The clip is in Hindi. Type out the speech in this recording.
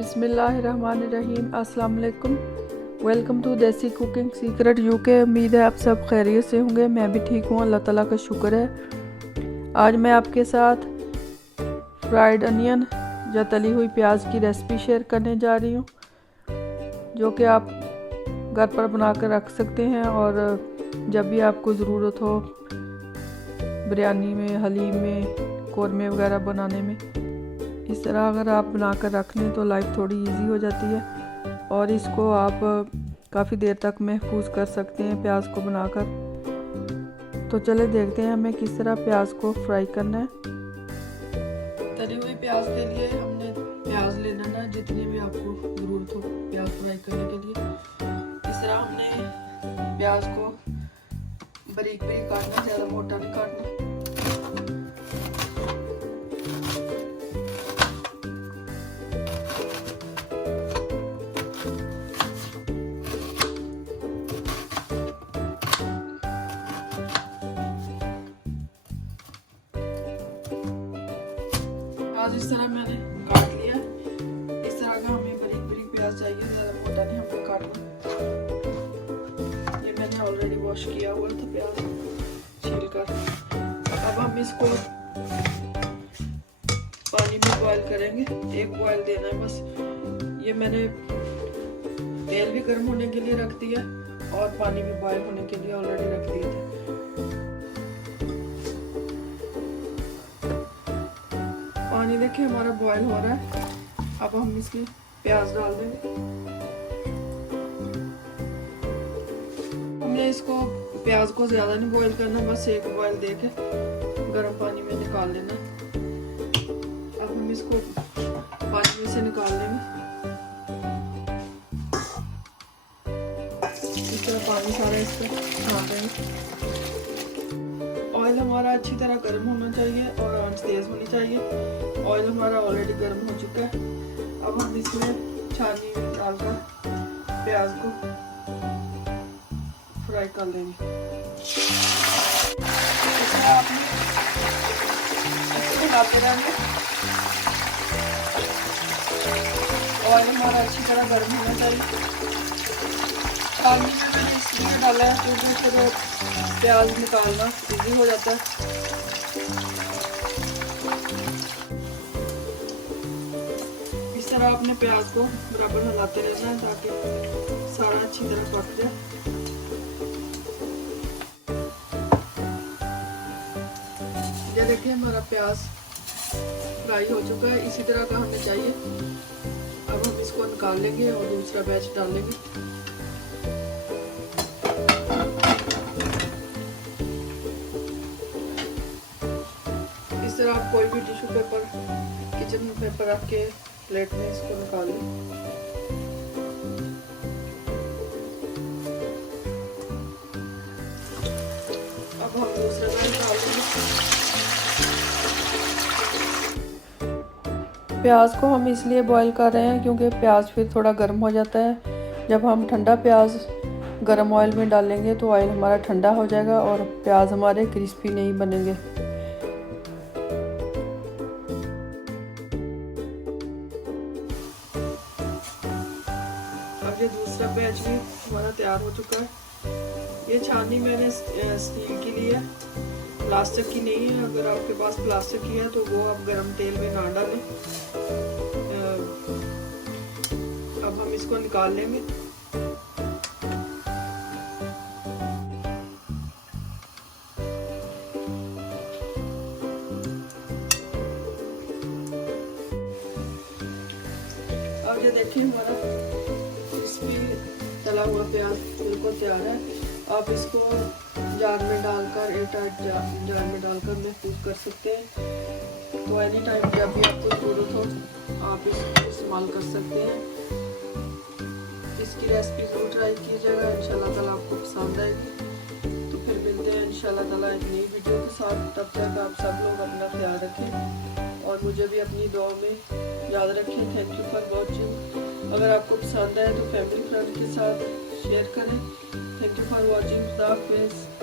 बिस्मिल्लाहिर्रहमानिर्रहीम। अस्सलाम वालेकुम। वेलकम टू देसी कुकिंग सीक्रेट यूके। उम्मीद है आप सब खैरियत से होंगे। मैं भी ठीक हूँ, अल्लाह ताला का शुक्र है। आज मैं आपके साथ फ्राइड अनियन या तली हुई प्याज की रेसिपी शेयर करने जा रही हूँ, जो कि आप घर पर बना कर रख सकते हैं और जब भी आपको ज़रूरत हो बिरयानी में, हलीम में, कौरमे वगैरह बनाने में, इस तरह अगर आप बना कर रख लें तो लाइफ थोड़ी इजी हो जाती है और इसको आप काफ़ी देर तक महफूज कर सकते हैं प्याज को बनाकर। तो चले देखते हैं हमें किस तरह प्याज को फ्राई करना है। तली हुई प्याज के लिए हमने प्याज लेना है जितनी भी आपको ज़रूरत हो प्याज फ्राई करने के लिए। इस तरह हमने प्याज को बारीक बारीक काटना, ज़्यादा मोटा नहीं काटना। प्याज इस तरह मैंने काट लिया। इस तरह का हमें बारीक बारीक प्याज चाहिए, ज़्यादा मोटा नहीं हमें काटना। ये मैंने ऑलरेडी वॉश किया हुआ था प्याज छील कर। अब हम इसको पानी में बॉयल करेंगे, एक बॉयल देना है बस। ये मैंने तेल भी गर्म होने के लिए रख दिया और पानी भी बॉयल होने के लिए ऑलरेडी रख दिया था। पानी देखिए हमारा बॉयल हो रहा है। अब हम इसमें प्याज डाल देंगे। हमने इसको प्याज को ज्यादा नहीं बॉयल करना, बस एक बॉयल देके गर्म पानी में निकाल लेना। अब हम इसको पानी में से निकाल लेंगे। इस तरह पानी सारा इसको छान देंगे। ऑयल हमारा अच्छी तरह गर्म होना चाहिए और आंच तेज होनी चाहिए। ऑयल हमारा ऑलरेडी गर्म हो चुका है। अब हम इसमें छानी डालकर प्याज को फ्राई कर लेंगे। आपने मिलाते रहेंगे। ऑयल हमारा अच्छी तरह गर्म होना चाहिए। छानी में मैंने इसलिए डाला है क्योंकि फिर प्याज निकालना इजी हो जाता है। इस तरह अपने प्याज को बराबर हिलाते रहना है ताकि सारा अच्छी तरह पक जाए। ये देखिए हमारा प्याज फ्राई हो चुका है, इसी तरह का हमें चाहिए। अब हम इसको निकाल लेंगे और दूसरा बैच डाल लेंगे। इस तरह आप कोई भी टिश्यू पेपर, किचन पेपर रख के प्लेट में इसको निकाल लें। अब हम दूसरे बैच डाल देंगे। प्याज को हम इसलिए बॉईल कर रहे हैं क्योंकि प्याज फिर थोड़ा गर्म हो जाता है। जब हम ठंडा प्याज गर्म ऑयल में डालेंगे तो ऑयल हमारा ठंडा हो जाएगा और प्याज हमारे क्रिस्पी नहीं बनेंगे। अब ये दूसरा बैच भी हमारा तैयार हो चुका है। ये छानी मैंने स्टील की ली है, प्लास्टिक की नहीं है। अगर आपके पास प्लास्टिक की है तो वो आप गरम तेल में ना डालें। अब हम इसको निकाल लेंगे। अब ये देखिए हमारा क्रिस्पी तला हुआ प्याज बिल्कुल तैयार है। आप इसको जार में डालकर, एयरटाइट जार में डालकर महफूज कर सकते हैं। तो एनी टाइम जब भी आपको ज़रूरत हो आप इसको इस्तेमाल कर सकते हैं। इसकी रेसिपी ज़रूर ट्राई कीजिएगा, इंशाल्लाह ताला आपको पसंद आएगी। तो फिर मिलते हैं इंशाल्लाह ताला एक नई वीडियो के साथ। तब तक आप सब लोग अपना ख्याल रखें और मुझे भी अपनी दुआ में याद रखें। Thank you for watching. अगर आपको पसंद आए तो फैमिली फ्रेंड के साथ शेयर करें। Thank you for watching. खुदा हाफिज़।